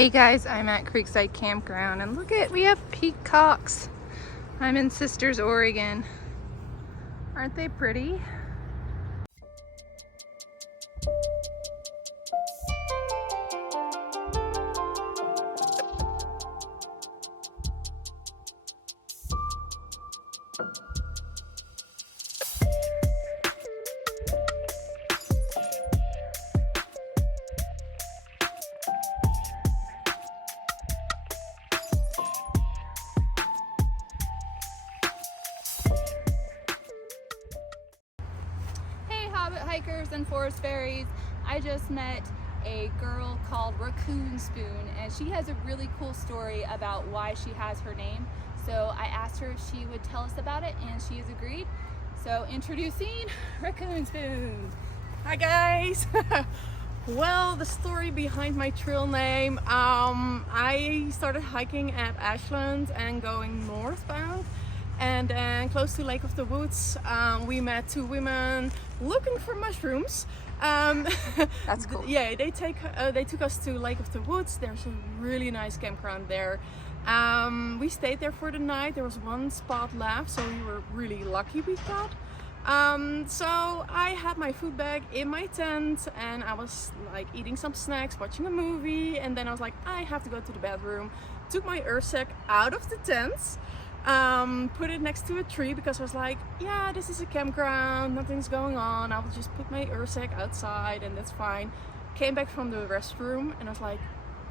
Hey guys, I'm at Creekside Campground and look at, we have peacocks. I'm in Sisters, Oregon. Aren't they pretty? Hikers and forest fairies. I just met a girl called Raccoon Spoon, and she has a really cool story about why she has her name. So I asked her if she would tell us about it, and she has agreed. So introducing Raccoon Spoon. Hi guys. Well, the story behind my trail name, I started hiking at Ashland and going northbound. And then close to Lake of the Woods, we met two women looking for mushrooms. That's cool. Yeah, they took us to Lake of the Woods. There's a really nice campground there. We stayed there for the night. There was one spot left, so we were really lucky, we thought. So I had my food bag in my tent and I was like eating some snacks, watching a movie, and then I was like, I have to go to the bathroom. Took my Ursack out of the tent. Put it next to a tree because I was like, yeah, this is a campground, nothing's going on, I will just put my Ursack outside and that's fine. Came back from the restroom and I was like,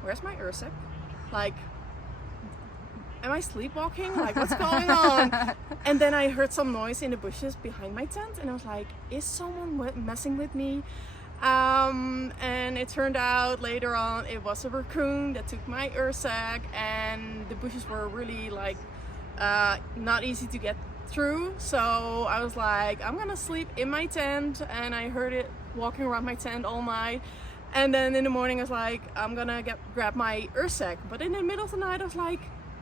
where's my Ursack? Like, am I sleepwalking? Like, what's going on? And then I heard some noise in the bushes behind my tent and I was like, is someone messing with me? And it turned out later on it was a raccoon that took my Ursack, and the bushes were really like not easy to get through, so I was like, I'm gonna sleep in my tent, and I heard it walking around my tent all night. And then in the morning I was like, I'm gonna grab my Ursack, but in the middle of the night I was like,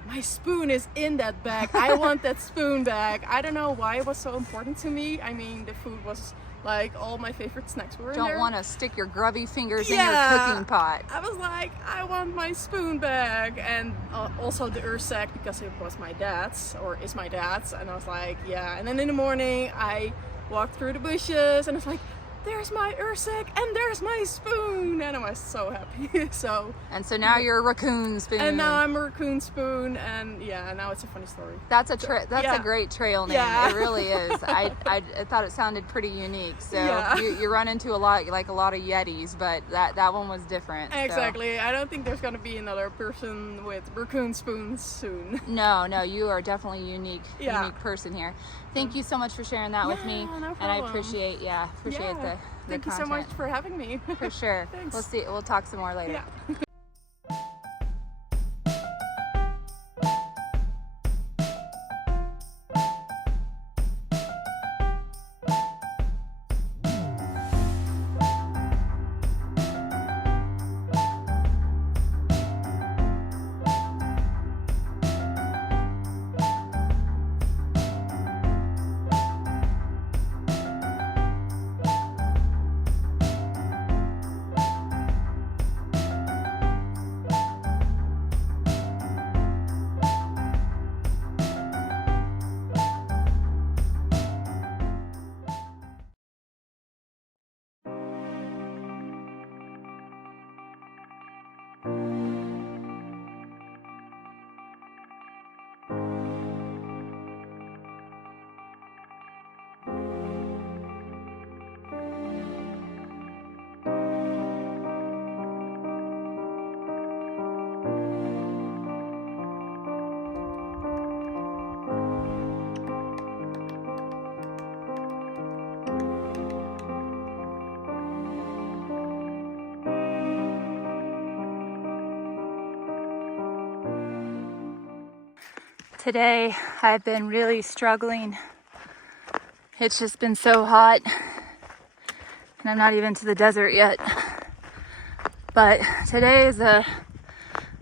my spoon is in that bag. I want that spoon bag. I don't know why it was so important to me. I mean, the food was like, all my favorite snacks were in there. Don't want to stick your grubby fingers in your cooking pot. I was like, I want my spoon bag, and also the Ursack because it was my dad's, or is my dad's, and I was like, yeah. And then in the morning I walked through the bushes and I was like, there's my Ursack and there's my spoon, and I was so happy. So now you're a Raccoon Spoon. And now I'm a Raccoon Spoon, and yeah, now it's a funny story. That's a great trail name. Yeah. It really is. I thought it sounded pretty unique. So yeah. you run into a lot of Yetis, but that one was different. Exactly. So. I don't think there's gonna be another person with Raccoon Spoons soon. No, you are definitely a unique person here. Thank you so much for sharing that with me. No problem. And I appreciate the Thank you content. so much for having me. For sure. Thanks. We'll talk some more later. Yeah. Today I've been really struggling. It's just been so hot, and I'm not even to the desert yet. But today is a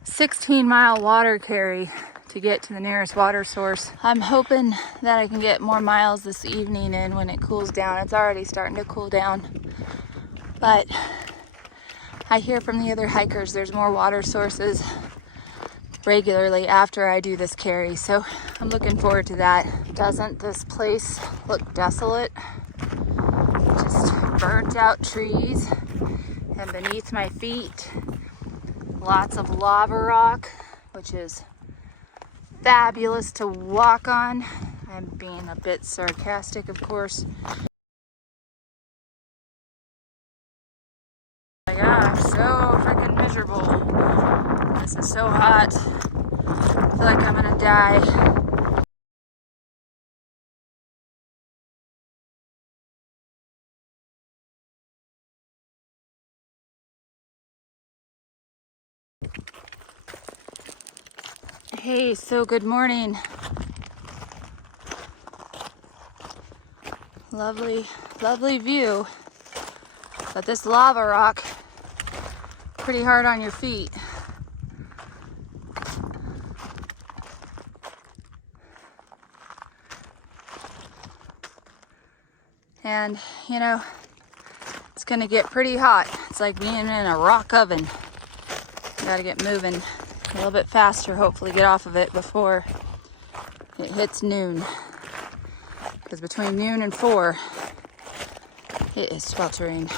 16-mile water carry to get to the nearest water source. I'm hoping that I can get more miles this evening in when it cools down. It's already starting to cool down, but I hear from the other hikers there's more water sources regularly after I do this carry, so I'm looking forward to that. Doesn't this place look desolate? Just burnt out trees, and beneath my feet lots of lava rock, which is fabulous to walk on. I'm being a bit sarcastic, of course. Oh my gosh, so freaking miserable. This is so hot. I feel like I'm gonna die. Hey, so good morning. Lovely, lovely view. But this lava rock, pretty hard on your feet. And, you know, it's gonna get pretty hot. It's like being in a rock oven. You gotta get moving a little bit faster, hopefully get off of it before it hits noon. Because between noon and 4, it is sweltering.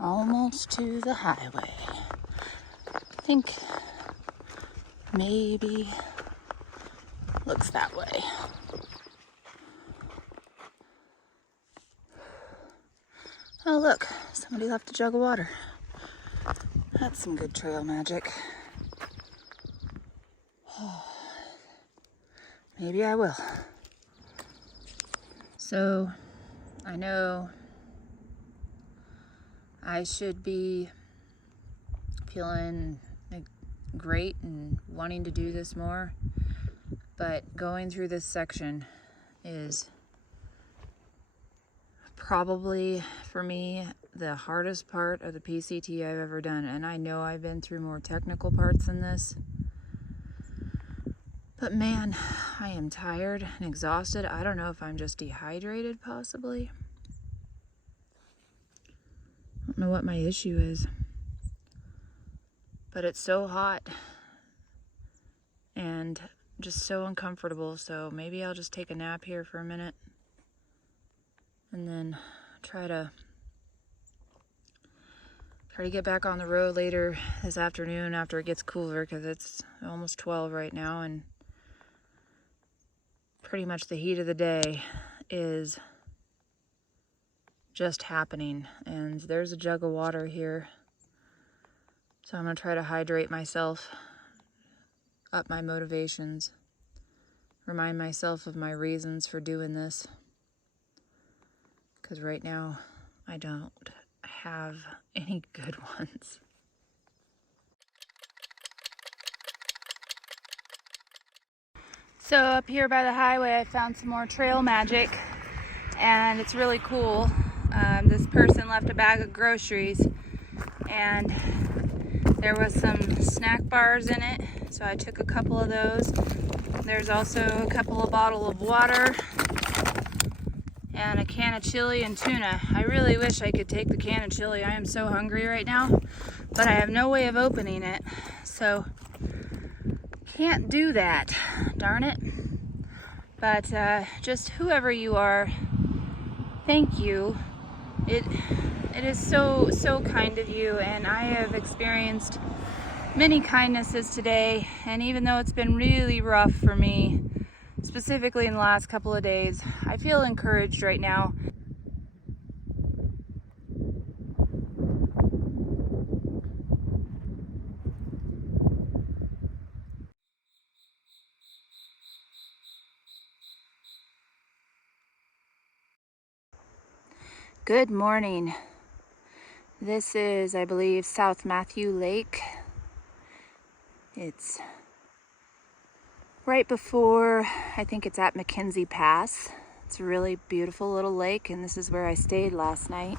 Almost to the highway. I think maybe looks that way. Oh look, somebody left a jug of water. That's some good trail magic. Maybe I will. So, I know I should be feeling great and wanting to do this more, but going through this section is probably, for me, the hardest part of the PCT I've ever done. And I know I've been through more technical parts than this, but man, I am tired and exhausted. I don't know if I'm just dehydrated, possibly. I don't know what my issue is, but it's so hot and just so uncomfortable. So maybe I'll just take a nap here for a minute and then try to get back on the road later this afternoon after it gets cooler, because it's almost 12 right now and pretty much the heat of the day is just happening. And there's a jug of water here, so I'm gonna try to hydrate myself, up my motivations, remind myself of my reasons for doing this, because right now I don't have any good ones. So up here by the highway, I found some more trail magic, and it's really cool. This person left a bag of groceries, and there was some snack bars in it, so I took a couple of those. There's also a couple of bottles of water and a can of chili and tuna. I really wish I could take the can of chili. I am so hungry right now, but I have no way of opening it, so can't do that, darn it. But just whoever you are, thank you. It is so kind of you, and I have experienced many kindnesses today, and even though it's been really rough for me, specifically in the last couple of days, I feel encouraged right now. Good morning. This is, I believe, South Matthew Lake. It's right before, I think it's at Mackenzie Pass. It's a really beautiful little lake, and this is where I stayed last night.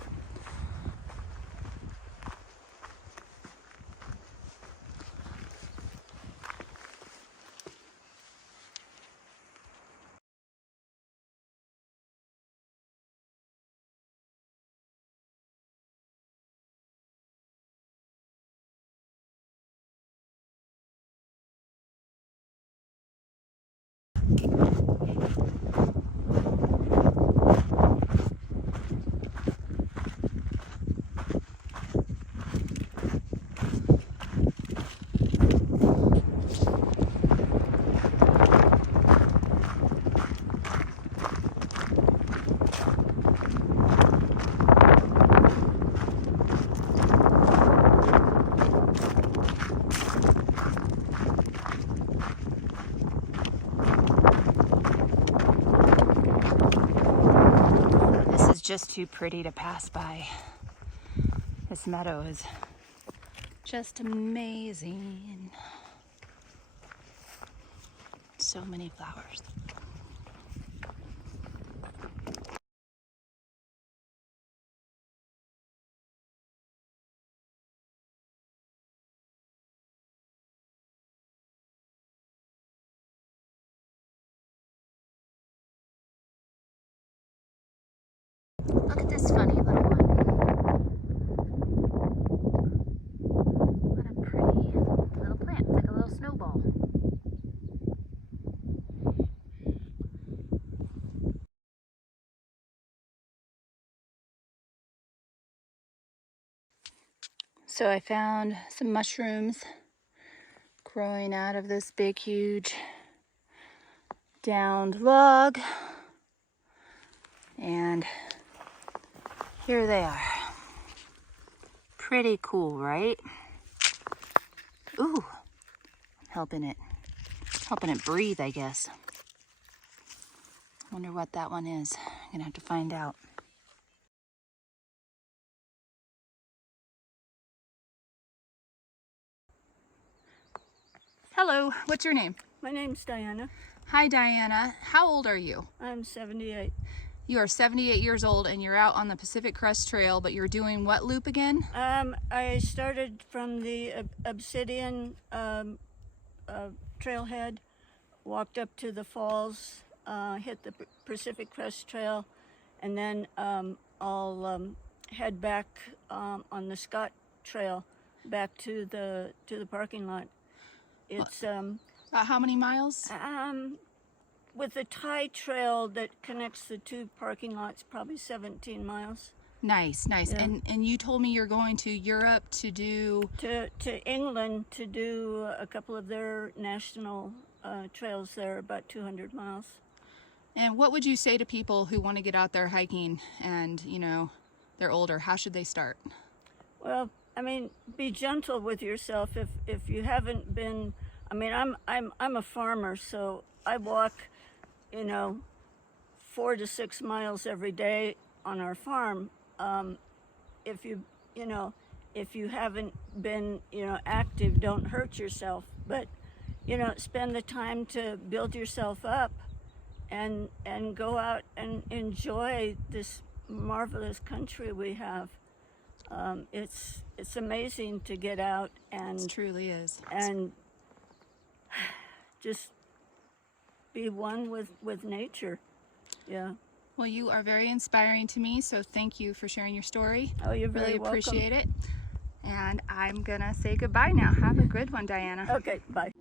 Just too pretty to pass by. This meadow is just amazing. So many flowers. Look at this funny little one. What a pretty little plant. It's like a little snowball. So I found some mushrooms growing out of this big, huge downed log. And here they are. Pretty cool, right? Ooh, helping it breathe, I guess. Wonder what that one is. I'm gonna have to find out. Hello, what's your name? My name's Diana. Hi, Diana. How old are you? I'm 78. You are 78 years old and you're out on the Pacific Crest Trail, but you're doing what loop again? I started from the Obsidian trailhead, walked up to the falls, hit the Pacific Crest Trail, and then I'll head back on the Scott Trail back to the parking lot. It's about how many miles? With the Thai trail that connects the two parking lots, probably 17 miles. Nice. Yeah. And you told me you're going to Europe to do... To England to do a couple of their national trails there, about 200 miles. And what would you say to people who want to get out there hiking and, you know, they're older? How should they start? Well, I mean, be gentle with yourself. If you haven't been, I mean, I'm a farmer, so I walk, 4 to 6 miles every day on our farm. If you haven't been, active, don't hurt yourself. But, spend the time to build yourself up and go out and enjoy this marvelous country we have. It's amazing to get out and It truly is. And just be one with nature. Yeah. Well, you are very inspiring to me, so thank you for sharing your story. Oh, you're very really welcome. Appreciate it. And I'm gonna say goodbye now. Have a good one, Diana. Okay, bye.